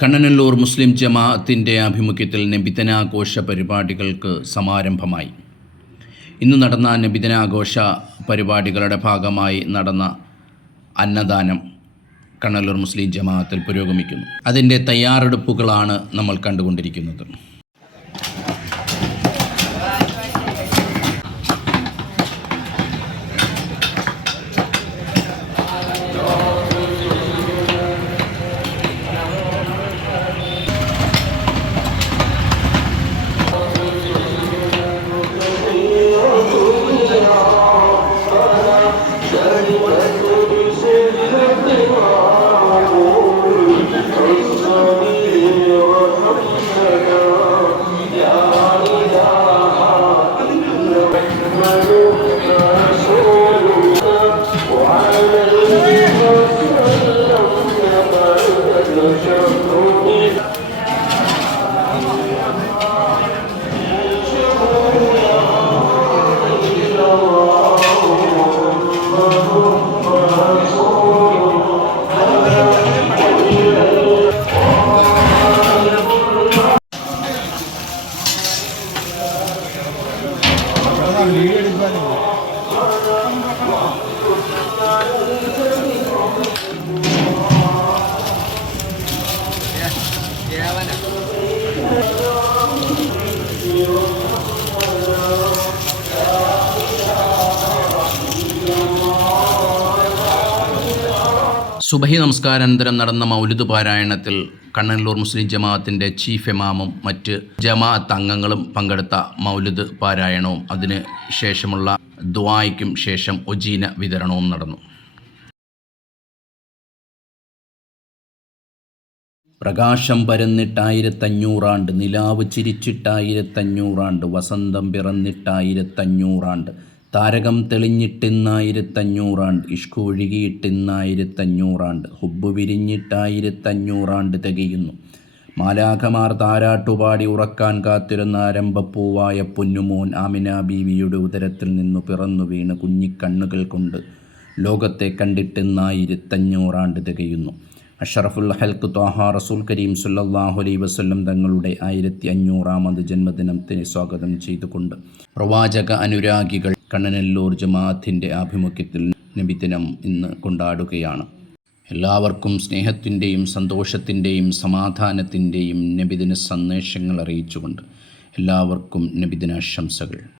കണ്ണനല്ലൂർ മുസ്ലിം ജമാഅത്തിൻ്റെ ആഭിമുഖ്യത്തിൽ നബിദിനാഘോഷ പരിപാടികൾക്ക് സമാരംഭമായി. ഇന്ന് നടന്ന നബിദിനാഘോഷ പരിപാടികളുടെ ഭാഗമായി നടന്ന അന്നദാനം കണ്ണനല്ലൂർ മുസ്ലിം ജമാഅത്തിൽ പുരോഗമിക്കുന്നു. അതിൻ്റെ തയ്യാറെടുപ്പുകളാണ് നമ്മൾ കണ്ടുകൊണ്ടിരിക്കുന്നത്. സുബഹി നമസ്കാരാനന്തരം നടന്ന മൗലിദ് പാരായണത്തിൽ കണ്ണനല്ലൂർ മുസ്ലിം ജമാഅത്തിൻ്റെ ചീഫ് ഇമാമും മറ്റ് ജമാഅത്ത് അംഗങ്ങളും പങ്കെടുത്ത മൗലിദ് പാരായണവും അതിന് ശേഷമുള്ള ദുആയ്ക്കും ശേഷം ഒജീന വിതരണവും നടന്നു. പ്രകാശം പരന്നിട്ടായിരത്തഞ്ഞൂറാണ്ട്, നിലാവ് ചിരിച്ചിട്ടായിരത്തഞ്ഞൂറാണ്ട്, വസന്തം പിറന്നിട്ടായിരത്തഞ്ഞൂറാണ്ട്, താരകം തെളിഞ്ഞിട്ടിന്നായിരത്തഞ്ഞൂറാണ്ട്, ഇഷ്കു ഒഴുകിയിട്ടിന്നായിരത്തഞ്ഞൂറാണ്ട്, ഹുബ്ബ് വിരിഞ്ഞിട്ടായിരത്തഞ്ഞൂറാണ്ട് തികയുന്നു. മാലാഖമാർ താരാട്ടുപാടി ഉറക്കാൻ കാത്തിരുന്ന ആരംഭപ്പൂവായ പൊന്നുമോൻ ആമിന ബീവിയുടെ ഉദരത്തിൽ നിന്നു പിറന്നു വീണ് കുഞ്ഞിക്കണ്ണുകൾ കൊണ്ട് ലോകത്തെ കണ്ടിട്ടിന്നായിരത്തഞ്ഞൂറാണ്ട് തികയുന്നു. അഷറഫുൽ ഹൽക്ക് ത്വാഹ റസൂൽ കരീം സല്ലല്ലാഹു അലൈഹി വസല്ലം തങ്ങളുടെ 1500ാമത് ജന്മദിനത്തിന് സ്വാഗതം ചെയ്തുകൊണ്ട് പ്രവാചക അനുരാഗികൾ കണ്ണനല്ലൂർ ജമാഅത്തിൻ്റെ ആഭിമുഖ്യത്തിൽ നബിദിനം ഇന്ന് കൊണ്ടാടുകയാണ്. എല്ലാവർക്കും സ്നേഹത്തിൻ്റെയും സന്തോഷത്തിൻ്റെയും സമാധാനത്തിൻ്റെയും നബിദിന സന്ദേശങ്ങൾ അറിയിച്ചുകൊണ്ട് എല്ലാവർക്കും നബിദിനാശംസകൾ.